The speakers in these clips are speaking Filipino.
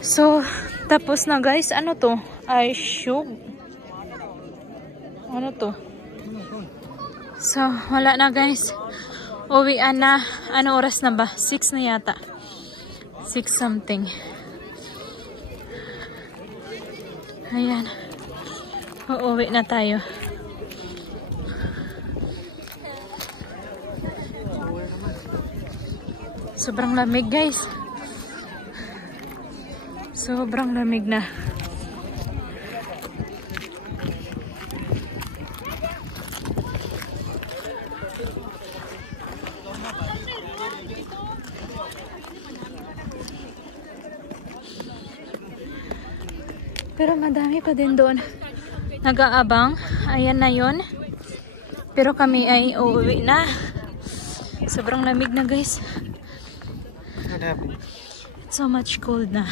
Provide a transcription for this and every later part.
So, tapos na guys. Ano to? Ay, shoot. Ano to? So, wala na guys. Uwian na. Ano oras na ba? 6 na yata. 6 something. Ayan. Uuwi na tayo. Sobrang lamig guys. Sobrang lamig na. Pero madami pa din doon nag-aabang. Ayan na yun. Pero kami ay uuwi na. Sobrang lamig na guys. So much cold na.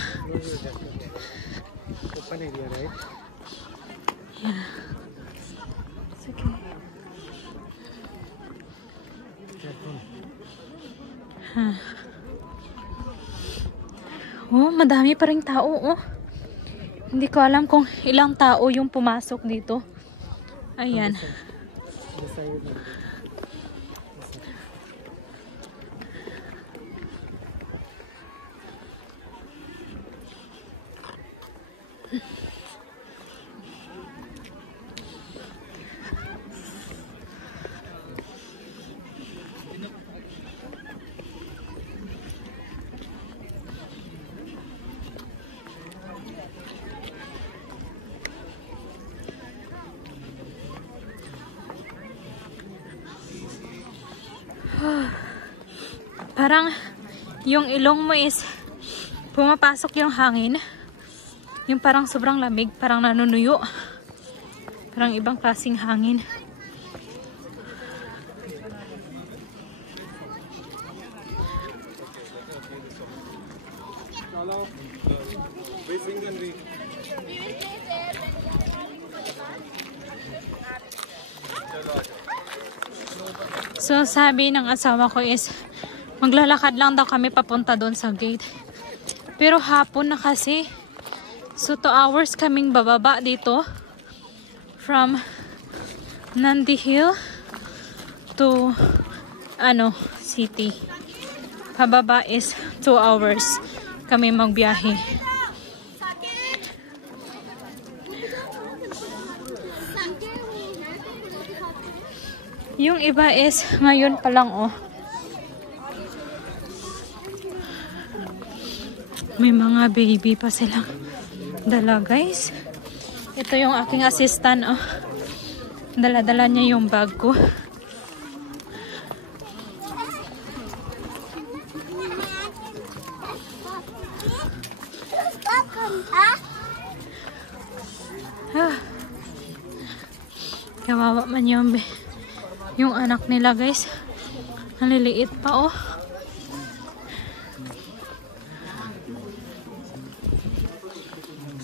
Yeah. It's okay. Huh. Oh, madami pa ring tao oh. Hindi ko alam kung ilang tao yung pumasok dito. Ayan. Parang yung ilong mo is pumapasok yung hangin. Yung parang sobrang lamig, parang nanunuyo. Parang ibang klaseng hangin. So sabi ng asawa ko is maglalakad lang daw kami papunta doon sa gate. Pero hapon na kasi. So 2 hours kaming bababa dito. From Nandi Hill to city. Pababa is 2 hours kami magbiyahe. Yung iba is ngayon pa lang oh. May mga baby pa silang dala guys. Ito yung aking assistant oh. Dala-dala niya yung bag ko. Kawawa man yung anak nila guys. Naliliit pa oh.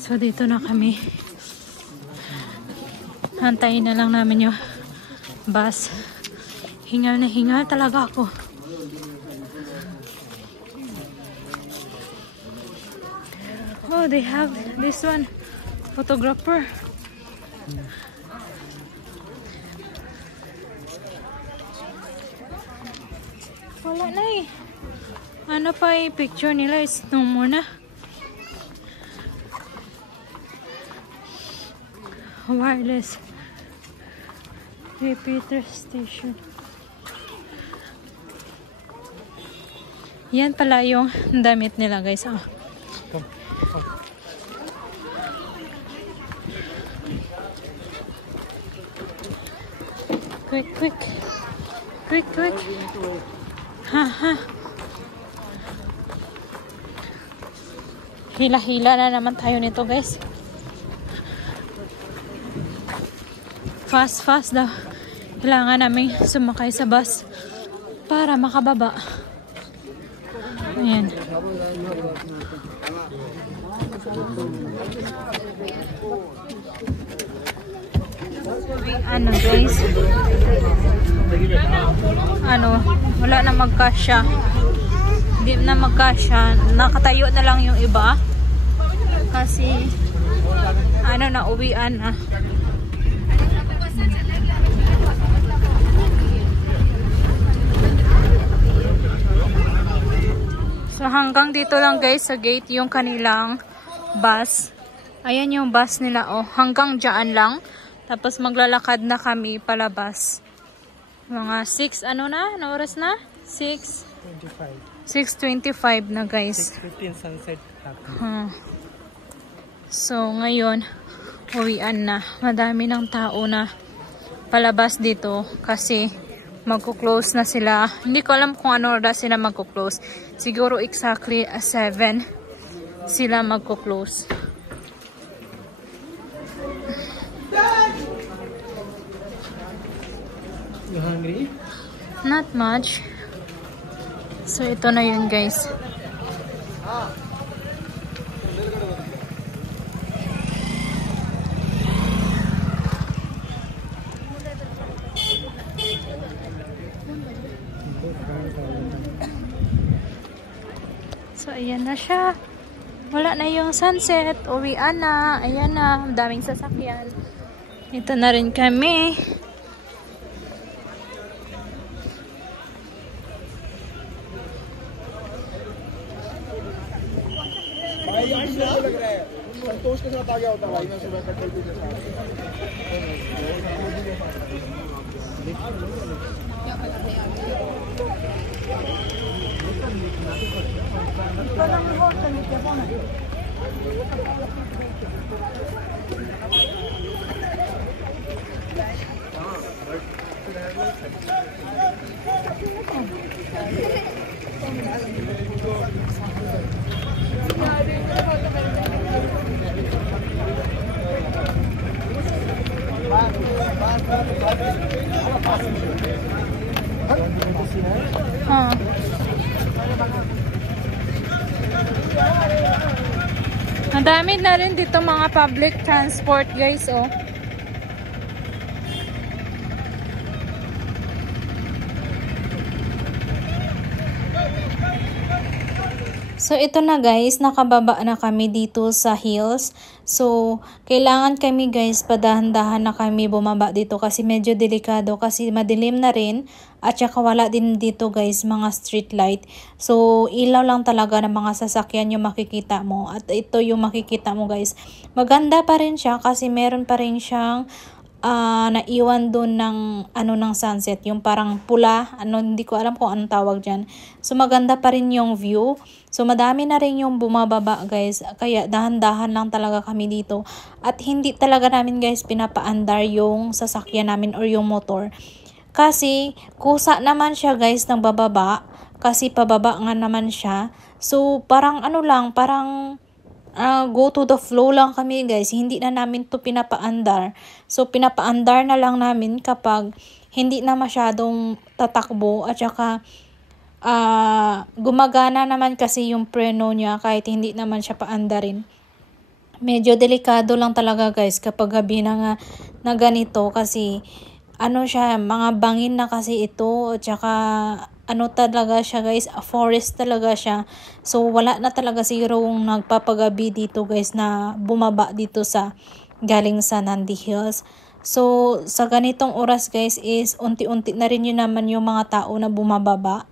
So dito na kami. Hantayin na lang namin yung bus. Hingal na hingal talaga ako. Oh, they have this one. Photographer. Wala na eh. Ano pa eh, picture nila is no more na. Wireless repeater station. Yan pala yung damit nila guys. Oh. Quick, quick. Quick, quick. Ha. Hila-hila na naman tayo nito guys. Fast daw. Kailangan namin sumakay sa bus para makababa. Ayan. Ano guys? Wala na magkasya. Hindi na magkasya. Nakatayo na lang yung iba. kasi ano na, uwian na. So hanggang dito lang guys sa gate yung kanilang bus. Ayan yung bus nila, oh. Hanggang dyan lang. Tapos maglalakad na kami palabas. Mga 6, ano na? Ano oras na? 6:25 na guys. 6:15 sunset. So ngayon, uwian na. Madami ng tao na palabas dito kasi magko-close na sila. Hindi ko alam kung ano oras sila magko-close. Siguro exactly 7 sila magko-close. You hungry? Not much. So ito na yun guys. So ayan na siya. Wala na yung sunset. Uwian na. Ayan na. Daming sasakyan. Ito na rin kami. संतोष के साथ आ गया होता भाई मैं सुबह पेट्रोल भी जैसा Ang dami na rin dito mga public transport guys, oh. So ito na guys, nakababa na kami dito sa hills. So kailangan kami guys, padahan-dahan na kami bumaba dito kasi medyo delikado kasi madilim na rin at saka wala din dito guys mga street light. So ilaw lang talaga ng mga sasakyan yung makikita mo at ito yung makikita mo guys. Maganda pa rin siya kasi meron pa rin siyang naiwan doon ng ng sunset, yung parang pula, hindi ko alam kung anong tawag diyan. So maganda pa rin yung view. So madami na rin yung bumababa guys, kaya dahan-dahan lang talaga kami dito at hindi talaga namin guys pinapaandar yung sasakyan namin or yung motor. Kasi kusa naman siya guys ng bababa kasi pababa nga naman siya. So parang parang go to the flow lang kami guys, hindi na namin to pinapaandar. So pinapaandar na lang namin kapag hindi na masyadong tatakbo at saka gumagana naman kasi yung preno niya kahit hindi naman siya paandarin. Medyo delikado lang talaga guys kapag gabi na ganito kasi siya, mga bangin na kasi ito at saka talaga siya guys, forest talaga siya. So wala na talaga sigurong nagpapagabi dito guys na bumaba dito sa galing sa Nandi Hills. So sa ganitong oras guys is unti-unti na rin yun naman yung mga tao na bumababa.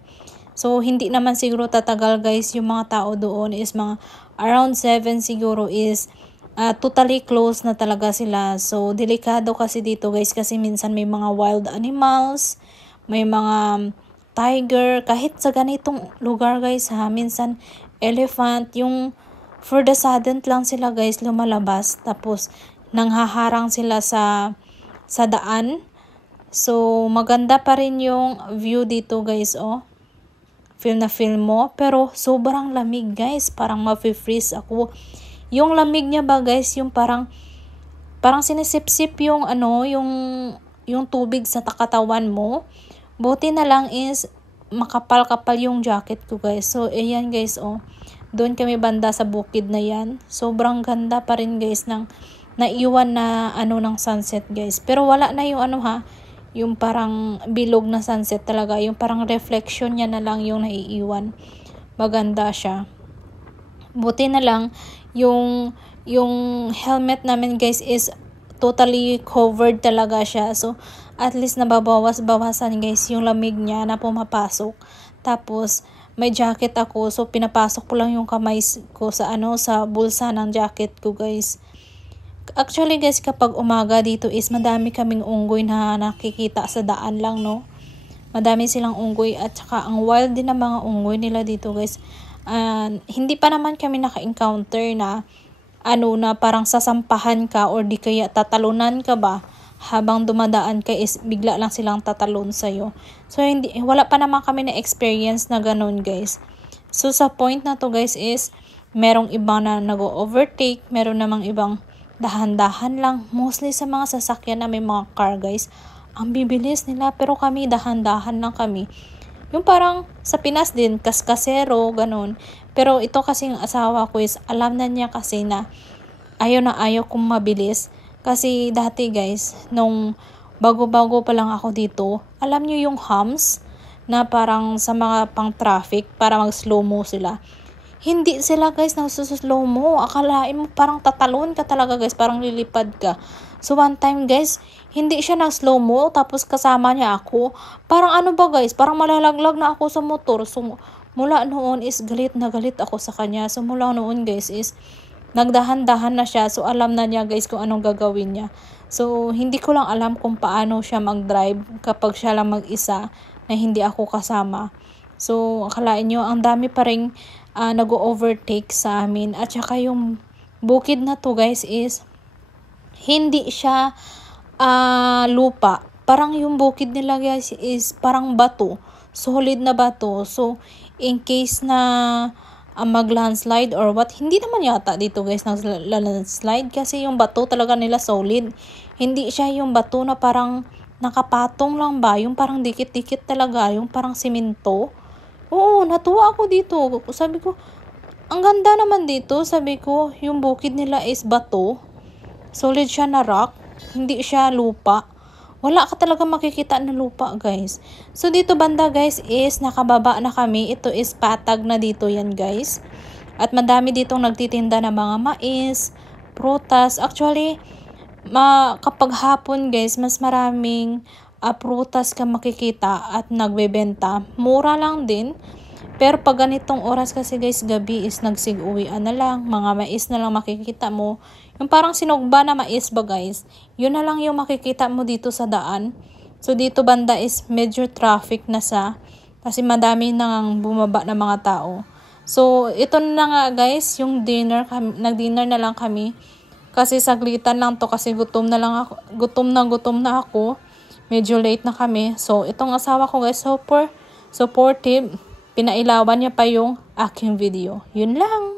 So hindi naman siguro tatagal guys yung mga tao doon, is mga around 7 siguro is totally closed na talaga sila. So delikado kasi dito guys kasi minsan may mga wild animals, may mga tiger, kahit sa ganitong lugar guys minsan elephant, yung for the sudden lang sila guys lumalabas tapos nanghaharang sila sa daan. So maganda pa rin yung view dito guys, oh. Feel na feel mo, pero sobrang lamig guys, parang mafe-freeze ako. Yung lamig niya ba guys, yung parang sinisip-sip yung yung tubig sa katawan mo. Buti na lang is makapal-kapal yung jacket ko guys. So ayan guys, oh. Doon kami banda sa bukid na yan. Sobrang ganda pa rin guys ng naiwan na ng sunset guys. Pero wala na yung yung parang bilog na sunset talaga. Yung parang reflection niya na lang yung naiiwan. Maganda siya. Buti na lang yung helmet namin guys is totally covered talaga siya. So at least nababawas-bawasan guys yung lamig niya na pumapasok. Tapos may jacket ako, so pinapasok ko lang yung kamay ko sa sa bulsa ng jacket ko guys. Actually guys, kapag umaga dito is madami kaming unggoy na nakikita sa daan lang, no. Madami silang unggoy at saka ang wild din ng mga unggoy nila dito guys. Hindi pa naman kami naka-encounter na na parang sasampahan ka or di kaya tatalunan ka ba habang dumadaan ka is bigla lang silang tatalon sa'yo. So wala pa naman kami na experience na ganun guys. So sa point na to guys is merong ibang na nag-overtake, meron namang ibang dahan-dahan lang. Mostly sa mga sasakyan na may mga car guys, ang bibilis nila, pero kami dahan-dahan lang kami. Yung parang sa Pinas din, kaskasero, ganun. Pero ito kasing asawa ko is alam na niya kasi na ayaw kong mabilis. Kasi dati guys, nung bago-bago pa lang ako dito, alam niyo yung humps na parang sa mga pang traffic para mag-slow mo sila. Hindi sila guys nagsuslow mo. Akalain mo parang tatalon ka talaga guys, parang lilipad ka. So one time guys, hindi siya nag-slow mo tapos kasama niya ako. Parang ba guys, parang malalaglag na ako sa motor. So mula noon is galit na galit ako sa kanya. So mula noon guys is nagdahan-dahan na siya. So alam na niya guys kung anong gagawin niya. So hindi ko lang alam kung paano siya mag-drive kapag siya lang mag-isa na hindi ako kasama. So akalain nyo, ang dami pa rin nag-overtake sa amin. At saka yung bukid na to guys is hindi siya lupa. Parang yung bukid nila guys is parang bato. Solid na bato. So in case na mag-landslide or what, hindi naman yata dito guys nag-landslide kasi yung bato talaga nila solid. Hindi siya yung bato na parang nakapatong lang ba, yung parang dikit-dikit talaga, yung parang simento. Oo, natuwa ako dito. Sabi ko, ang ganda naman dito. Sabi ko, yung bukid nila is bato. Solid siya na rock. Hindi siya lupa. Wala ka talaga makikita na lupa guys. So dito banda guys is nakababa na kami. Ito is patag na dito yan guys. At madami ditong nagtitinda ng mga mais, prutas. Actually, kapag hapon guys, mas maraming prutas ka makikita at nagbebenta. Mura lang din. Pero pag ganitong oras kasi guys, gabi is nagsig-uwian na lang. Mga mais na lang makikita mo. Yung parang sinugba na mais ba guys? Yun na lang yung makikita mo dito sa daan. So dito banda is medyo traffic na sa. Kasi madami nang bumaba na mga tao. So ito na nga guys, yung dinner. Nag-dinner na lang kami. Kasi saglitan lang to kasi gutom na ako. Medyo late na kami. So itong asawa ko guys, super supportive. Pinailawan niya pa yung aking video. Yun lang.